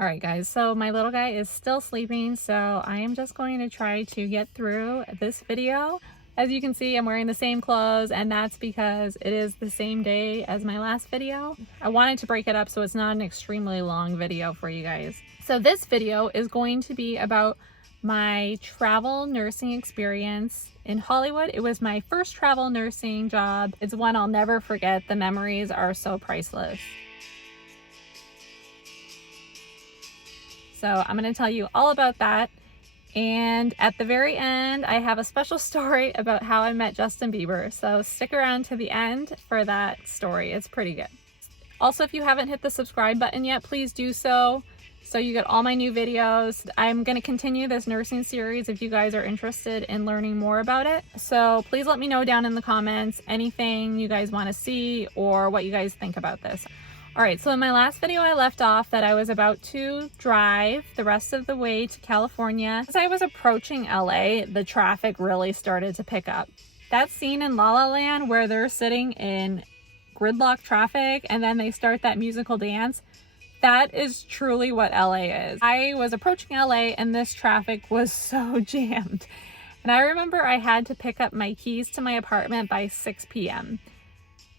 All right, guys, so my little guy is still sleeping, so I am just going to try to get through this video. As you can see, I'm wearing the same clothes, and that's because it is the same day as my last video. I wanted to break it up so it's not an extremely long video for you guys. So this video is going to be about my travel nursing experience in Hollywood. It was my first travel nursing job. It's one I'll never forget. The memories are so priceless. So I'm going to tell you all about that. And at the very end, I have a special story about how I met Justin Bieber. So stick around to the end for that story. It's pretty good. Also, if you haven't hit the subscribe button yet, please do so you get all my new videos. I'm going to continue this nursing series if you guys are interested in learning more about it. So please let me know down in the comments anything you guys want to see or what you guys think about this. All right, so in my last video, I left off that I was about to drive the rest of the way to California. As I was approaching LA, the traffic really started to pick up. That scene in La La Land where they're sitting in gridlock traffic and then they start that musical dance, that is truly what LA is. I was approaching LA and this traffic was so jammed. And I remember I had to pick up my keys to my apartment by 6 p.m.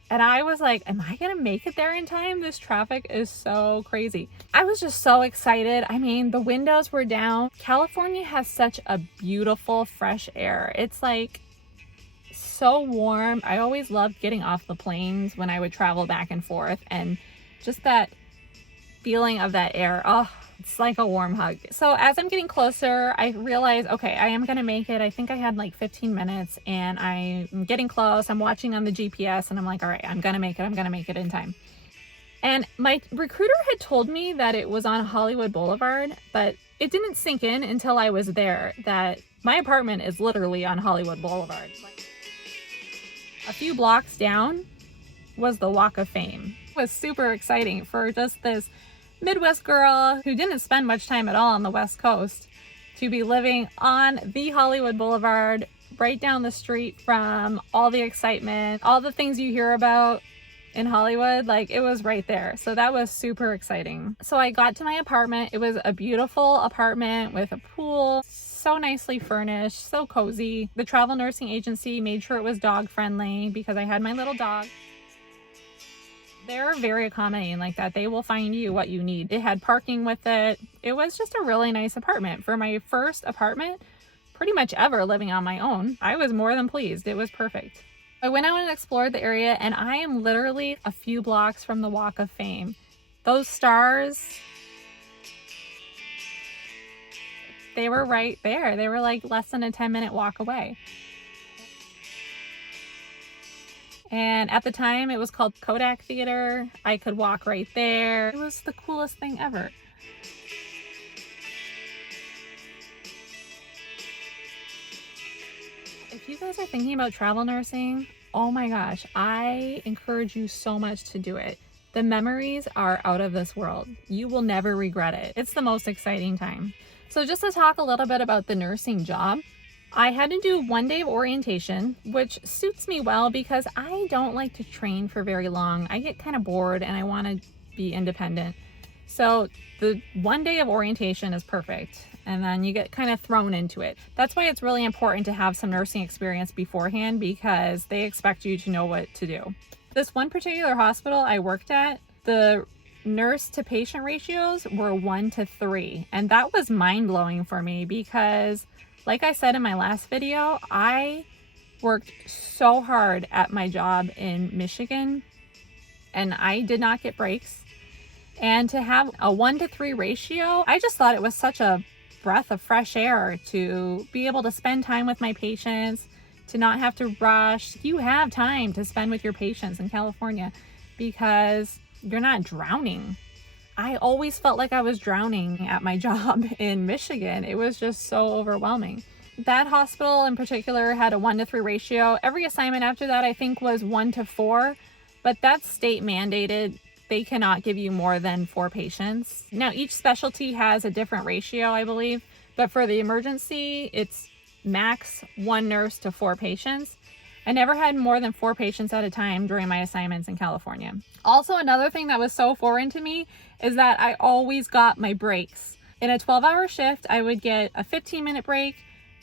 And I was like, am I gonna make it there in time? This traffic is so crazy. I was just so excited. I mean, the windows were down. California has such a beautiful fresh air. It's like so warm. I always loved getting off the planes when I would travel back and forth, and just that feeling of that air. Oh, it's like a warm hug. So as I'm getting closer, I realize, okay, I am gonna make it. I think I had like 15 minutes and I'm getting close. I'm watching on the GPS and I'm like, all right, I'm gonna make it. I'm gonna make it in time. And my recruiter had told me that it was on Hollywood Boulevard, but it didn't sink in until I was there that my apartment is literally on Hollywood Boulevard. A few blocks down was the Walk of Fame. It was super exciting for just this Midwest girl who didn't spend much time at all on the West Coast to be living on the Hollywood Boulevard, right down the street from all the excitement, all the things you hear about in Hollywood. Like, it was right there. So that was super exciting. So I got to my apartment. It was a beautiful apartment with a pool, so nicely furnished, so cozy. The travel nursing agency made sure it was dog friendly because I had my little dog. They're very accommodating like that. They will find you what you need. It had parking with it. It was just a really nice apartment. For my first apartment, pretty much ever living on my own, I was more than pleased. It was perfect. I went out and explored the area, and I am literally a few blocks from the Walk of Fame. Those stars, they were right there. They were like less than a 10-minute walk away. And at the time, it was called Kodak Theatre. I could walk right there. It was the coolest thing ever. If you guys are thinking about travel nursing, oh my gosh, I encourage you so much to do it. The memories are out of this world. You will never regret it. It's the most exciting time. So just to talk a little bit about the nursing job, I had to do 1 day of orientation, which suits me well because I don't like to train for very long. I get kind of bored and I want to be independent. So the 1 day of orientation is perfect. And then you get kind of thrown into it. That's why it's really important to have some nursing experience beforehand because they expect you to know what to do. This one particular hospital I worked at, the nurse to patient ratios were 1 to 3. And that was mind-blowing for me because, like I said in my last video, I worked so hard at my job in Michigan and I did not get breaks. And to have a 1 to 3 ratio, I just thought it was such a breath of fresh air to be able to spend time with my patients, to not have to rush. You have time to spend with your patients in California because you're not drowning. I always felt like I was drowning at my job in Michigan. It was just so overwhelming. That hospital in particular had a 1 to 3 ratio. Every assignment after that, I think, was 1 to 4, but that's state mandated. They cannot give you more than 4 patients. Now, each specialty has a different ratio, I believe, but for the emergency, it's max 1 nurse to 4 patients. I never had more than 4 patients at a time during my assignments in California. Also, another thing that was so foreign to me is that I always got my breaks. In a 12-hour shift, I would get a 15-minute break,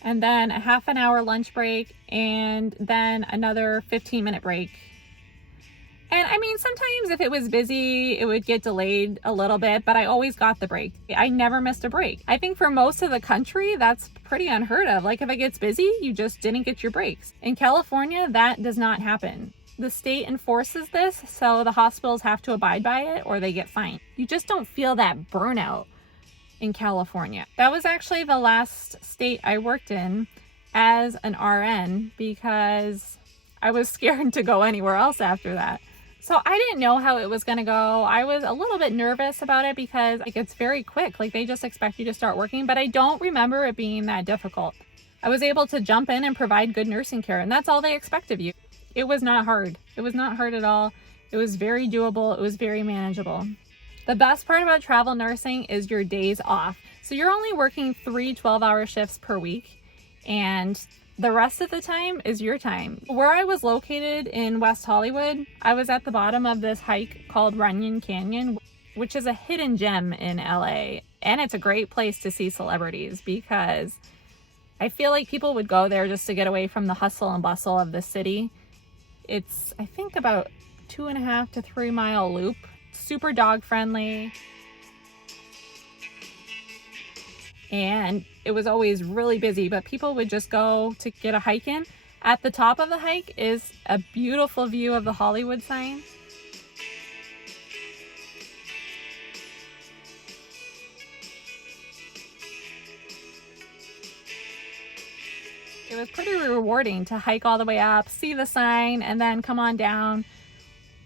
and then a half an hour lunch break, and then another 15-minute break. And I mean, sometimes if it was busy, it would get delayed a little bit, but I always got the break. I never missed a break. I think for most of the country, that's pretty unheard of. Like if it gets busy, you just didn't get your breaks. In California, that does not happen. The state enforces this, so the hospitals have to abide by it or they get fined. You just don't feel that burnout in California. That was actually the last state I worked in as an RN because I was scared to go anywhere else after that. So I didn't know how it was going to go. I was a little bit nervous about it because it's very quick. Like they just expect you to start working, but I don't remember it being that difficult. I was able to jump in and provide good nursing care, and that's all they expect of you. It was not hard. It was not hard at all. It was very doable. It was very manageable. The best part about travel nursing is your days off. So you're only working 3 12-hour shifts per week, and the rest of the time is your time. Where I was located in West Hollywood, I was at the bottom of this hike called Runyon Canyon, which is a hidden gem in LA. And it's a great place to see celebrities because I feel like people would go there just to get away from the hustle and bustle of the city. It's, I think, about 2.5 to 3 mile loop. Super dog friendly. And it was always really busy, but people would just go to get a hike in. At the top of the hike is a beautiful view of the Hollywood sign. It was pretty rewarding to hike all the way up, see the sign, and then come on down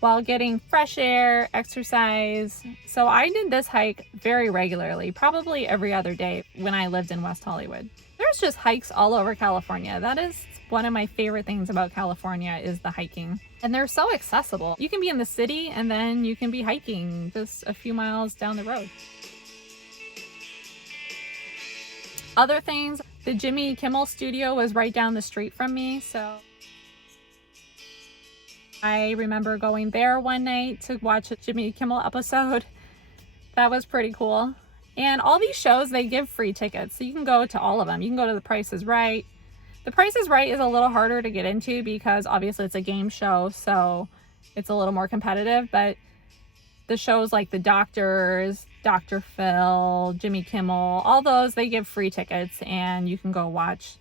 while getting fresh air, exercise. So I did this hike very regularly, probably every other day when I lived in West Hollywood. There's just hikes all over California. That is one of my favorite things about California is the hiking. And they're so accessible. You can be in the city and then you can be hiking just a few miles down the road. Other things, the Jimmy Kimmel studio was right down the street from me, so I remember going there one night to watch a Jimmy Kimmel episode. That was pretty cool. And all these shows, they give free tickets, so you can go to all of them. You can go to The Price is Right. The Price is Right is a little harder to get into because obviously it's a game show, so it's a little more competitive, but the shows like The Doctors, Dr. Phil, Jimmy Kimmel, all those, they give free tickets and you can go watch.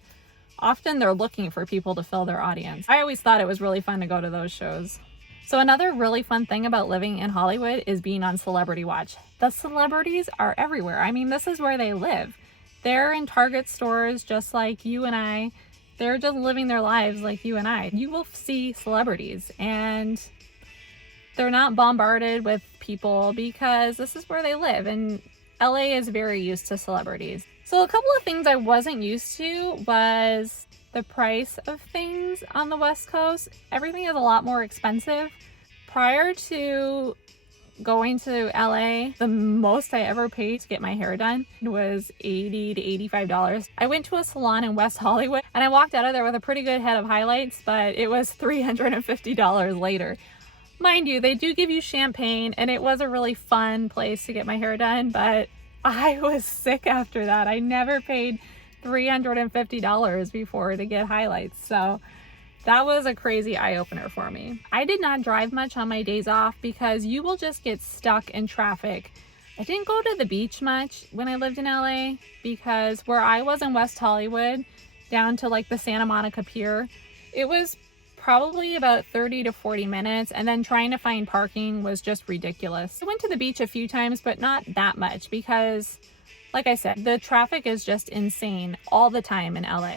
Often they're looking for people to fill their audience. I always thought it was really fun to go to those shows. So another really fun thing about living in Hollywood is being on Celebrity Watch. The celebrities are everywhere. I mean, this is where they live. They're in Target stores just like you and I. They're just living their lives like you and I. You will see celebrities and they're not bombarded with people because this is where they live, and LA is very used to celebrities. So a couple of things I wasn't used to was the price of things on the West Coast. Everything is a lot more expensive. Prior to going to LA, the most I ever paid to get my hair done was $80 to $85. I went to a salon in West Hollywood and I walked out of there with a pretty good head of highlights, but it was $350 later. Mind you, they do give you champagne and it was a really fun place to get my hair done, but I was sick after that. I never paid $350 before to get highlights. So that was a crazy eye-opener for me. I did not drive much on my days off because you will just get stuck in traffic. I didn't go to the beach much when I lived in LA because where I was in West Hollywood, down to like the Santa Monica Pier, it was probably about 30 to 40 minutes, and then trying to find parking was just ridiculous. I went to the beach a few times, but not that much because, like I said, the traffic is just insane all the time in LA.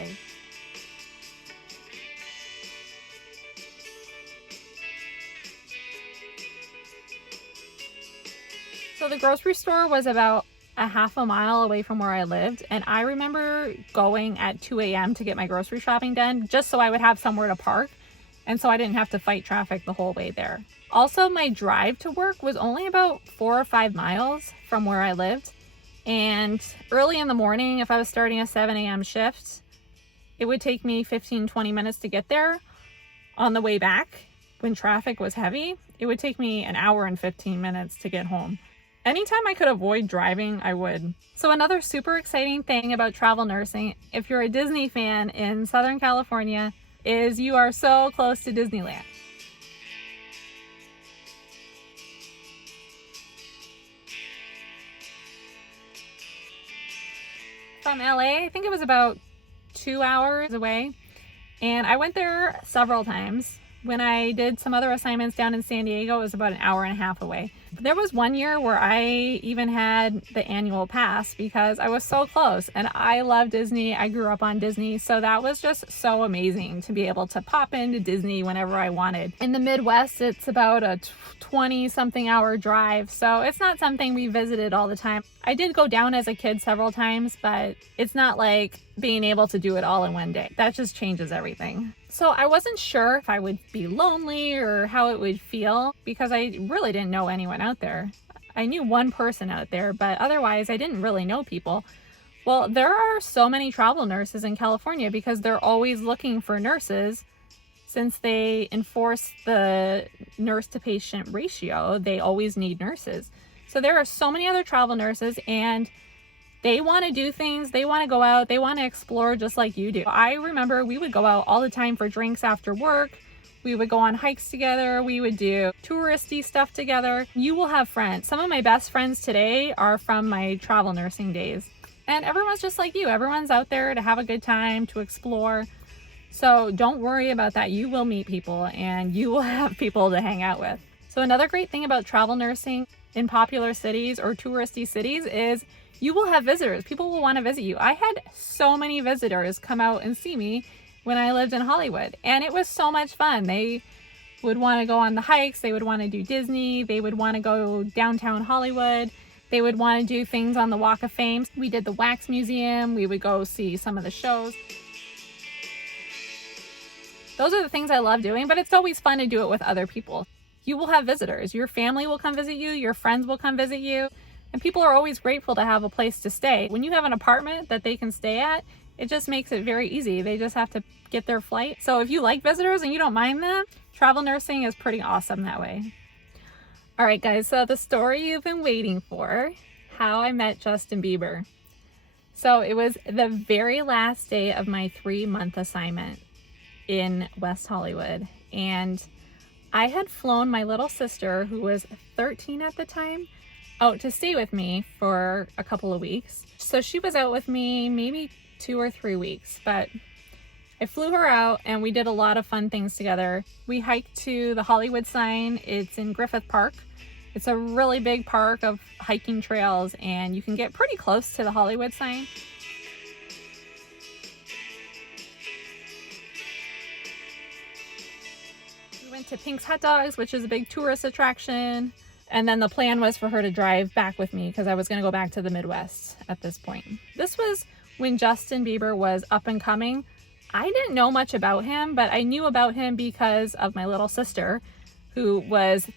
So the grocery store was about a half a mile away from where I lived, and I remember going at 2 a.m. to get my grocery shopping done just so I would have somewhere to park and so I didn't have to fight traffic the whole way there. Also, my drive to work was only about 4 or 5 miles from where I lived, and early in the morning, if I was starting a 7 a.m. shift, it would take me 15-20 minutes to get there. on the way back, when traffic was heavy, it would take me an hour and 15 minutes to get home. Anytime I could avoid driving, I would. So another super exciting thing about travel nursing, if you're a Disney fan in Southern California, is you are so close to Disneyland. From LA, I think it was about 2 hours away, and I went there several times. When I did some other assignments down in San Diego, it was about an hour and a half away. There was one year where I even had the annual pass because I was so close, and I love Disney. I grew up on Disney, so that was just so amazing to be able to pop into Disney whenever I wanted. In the Midwest, it's about a 20-something hour drive, so it's not something we visited all the time. I did go down as a kid several times, but it's not like being able to do it all in one day. That just changes everything. So I wasn't sure if I would be lonely or how it would feel because I really didn't know anyone out there. I knew one person out there, but otherwise I didn't really know people. Well, there are so many travel nurses in California because they're always looking for nurses. Since they enforce the nurse to patient ratio, they always need nurses. So there are so many other travel nurses, and they want to do things, they want to go out, they want to explore just like you do. I remember we would go out all the time for drinks after work. We would go on hikes together. We would do touristy stuff together. You will have friends. Some of my best friends today are from my travel nursing days. And everyone's just like you. Everyone's out there to have a good time, to explore. So don't worry about that. You will meet people and you will have people to hang out with. So another great thing about travel nursing in popular cities or touristy cities is you will have visitors. People will want to visit you. I had so many visitors come out and see me when I lived in Hollywood, and it was so much fun. They would want to go on the hikes. They would want to do Disney. They would want to go downtown Hollywood. They would want to do things on the Walk of Fame. We did the Wax Museum. We would go see some of the shows. Those are the things I love doing, but it's always fun to do it with other people. You will have visitors. Your family will come visit you. Your friends will come visit you. And people are always grateful to have a place to stay. When you have an apartment that they can stay at, it just makes it very easy. They just have to get their flight. So if you like visitors and you don't mind them, travel nursing is pretty awesome that way. All right, guys, so the story you've been waiting for, how I met Justin Bieber. So it was the very last day of my 3-month assignment in West Hollywood. And I had flown my little sister, who was 13 at the time, out to stay with me for a couple of weeks. So she was out with me maybe 2 or 3 weeks, but I flew her out and we did a lot of fun things together. We hiked to the Hollywood sign. It's in Griffith Park. It's a really big park of hiking trails, and you can get pretty close to the Hollywood sign. We went to Pink's Hot Dogs, which is a big tourist attraction. And then the plan was for her to drive back with me because I was going to go back to the Midwest at this point. This was when Justin Bieber was up and coming. I didn't know much about him, but I knew about him because of my little sister, who was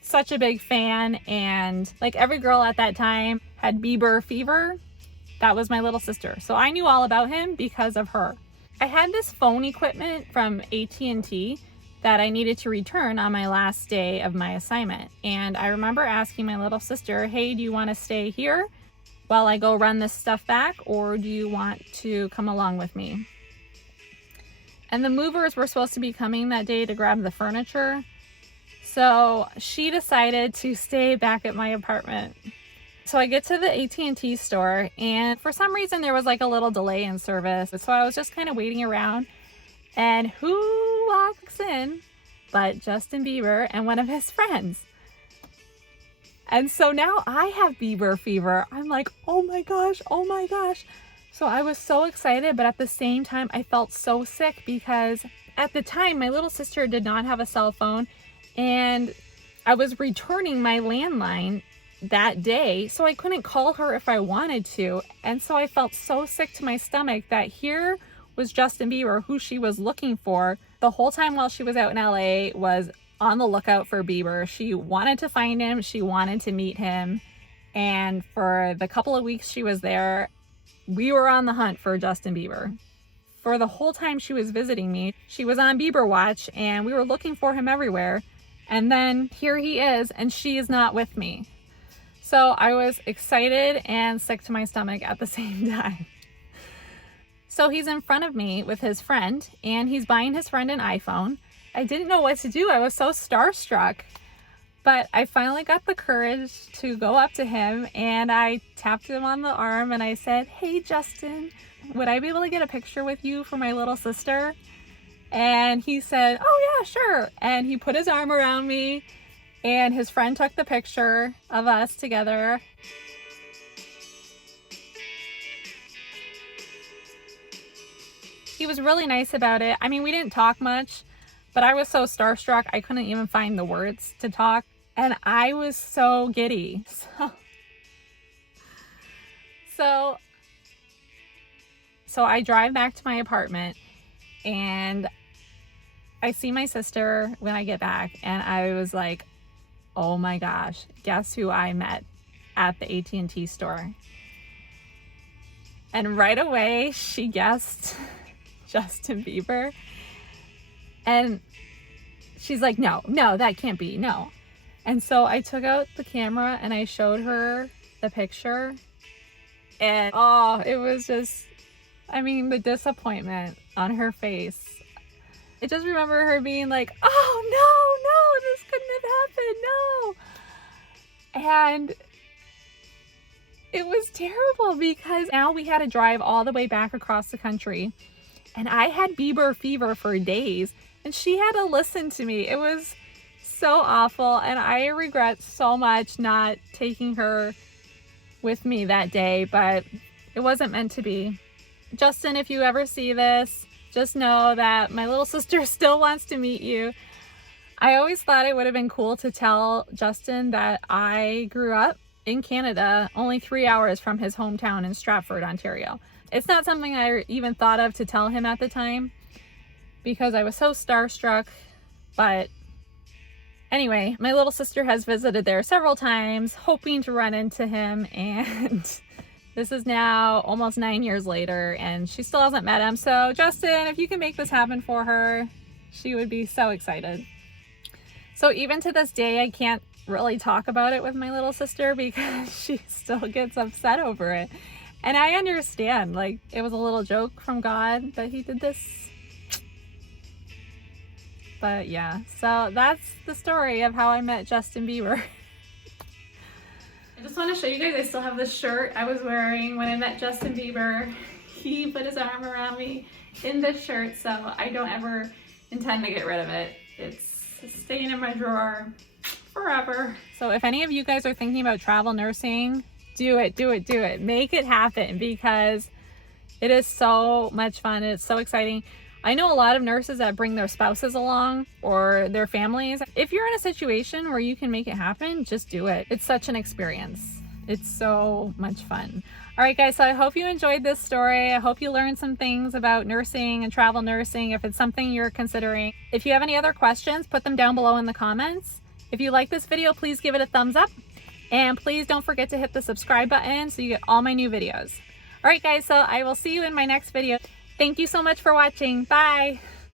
such a big fan. And like every girl at that time had Bieber fever. That was my little sister. So I knew all about him because of her. I had this phone equipment from AT&T that I needed to return on my last day of my assignment. And I remember asking my little sister, hey, do you want to stay here while I go run this stuff back, or do you want to come along with me? And the movers were supposed to be coming that day to grab the furniture. So she decided to stay back at my apartment. So I get to the AT&T store, and for some reason there was like a little delay in service. So I was just kind of waiting around. And who walks in but Justin Bieber and one of his friends? And so now I have Bieber fever. I'm like, oh my gosh, oh my gosh. So I was so excited, but at the same time, I felt so sick because at the time, my little sister did not have a cell phone, and I was returning my landline that day, so I couldn't call her if I wanted to. And so I felt so sick to my stomach that here was Justin Bieber, who she was looking for the whole time while she was out in LA, was on the lookout for Bieber. She wanted to find him. She wanted to meet him. And for the couple of weeks she was there, we were on the hunt for Justin Bieber. for the whole time she was visiting me. She was on Bieber watch and we were looking for him everywhere. And then here he is and she is not with me. So I was excited and sick to my stomach at the same time. So he's in front of me with his friend and he's buying his friend an iPhone. I didn't know what to do. I was so starstruck. But I finally got the courage to go up to him and I tapped him on the arm and I said, "Hey Justin, would I be able to get a picture with you for my little sister?" And he said, "Oh yeah, sure." And he put his arm around me and his friend took the picture of us together. He was really nice about it. I mean, we didn't talk much, but I was so starstruck I couldn't even find the words to talk. And I was so giddy. So I drive back to my apartment and I see my sister when I get back and I was like, oh my gosh, guess who I met at the AT&T store? And right away she guessed Justin Bieber. And she's like, no, that can't be, no. And so I took out the camera and I showed her the picture and oh, it was just, I mean, the disappointment on her face. I just remember her being like, oh no, this couldn't have happened, no. And it was terrible because now we had to drive all the way back across the country and I had Bieber fever for days and she had to listen to me. It was so awful and I regret so much not taking her with me that day, but it wasn't meant to be. Justin, if you ever see this, just know that my little sister still wants to meet you. I always thought it would have been cool to tell Justin that I grew up in Canada, only 3 hours from his hometown in Stratford, Ontario. It's not something I even thought of to tell him at the time because I was so starstruck, but anyway, my little sister has visited there several times, hoping to run into him, and this is now almost 9 years later, and she still hasn't met him. So, Justin, if you can make this happen for her, she would be so excited. So even to this day, I can't really talk about it with my little sister because she still gets upset over it. And I understand, like, it was a little joke from God that he did this. But yeah, so that's the story of how I met Justin Bieber. I just want to show you guys, I still have this shirt I was wearing when I met Justin Bieber. He put his arm around me in this shirt, so I don't ever intend to get rid of it. It's staying in my drawer forever. So if any of you guys are thinking about travel nursing, do it. Make it happen because it is so much fun. It's so exciting. I know a lot of nurses that bring their spouses along or their families. If you're in a situation where you can make it happen, just do it. It's such an experience. It's so much fun. All right, guys, so I hope you enjoyed this story. I hope you learned some things about nursing and travel nursing if it's something you're considering. If you have any other questions, put them down below in the comments. If you like this video, please give it a thumbs up. And please don't forget to hit the subscribe button so you get all my new videos. All right, guys, so I will see you in my next video. Thank you so much for watching. Bye.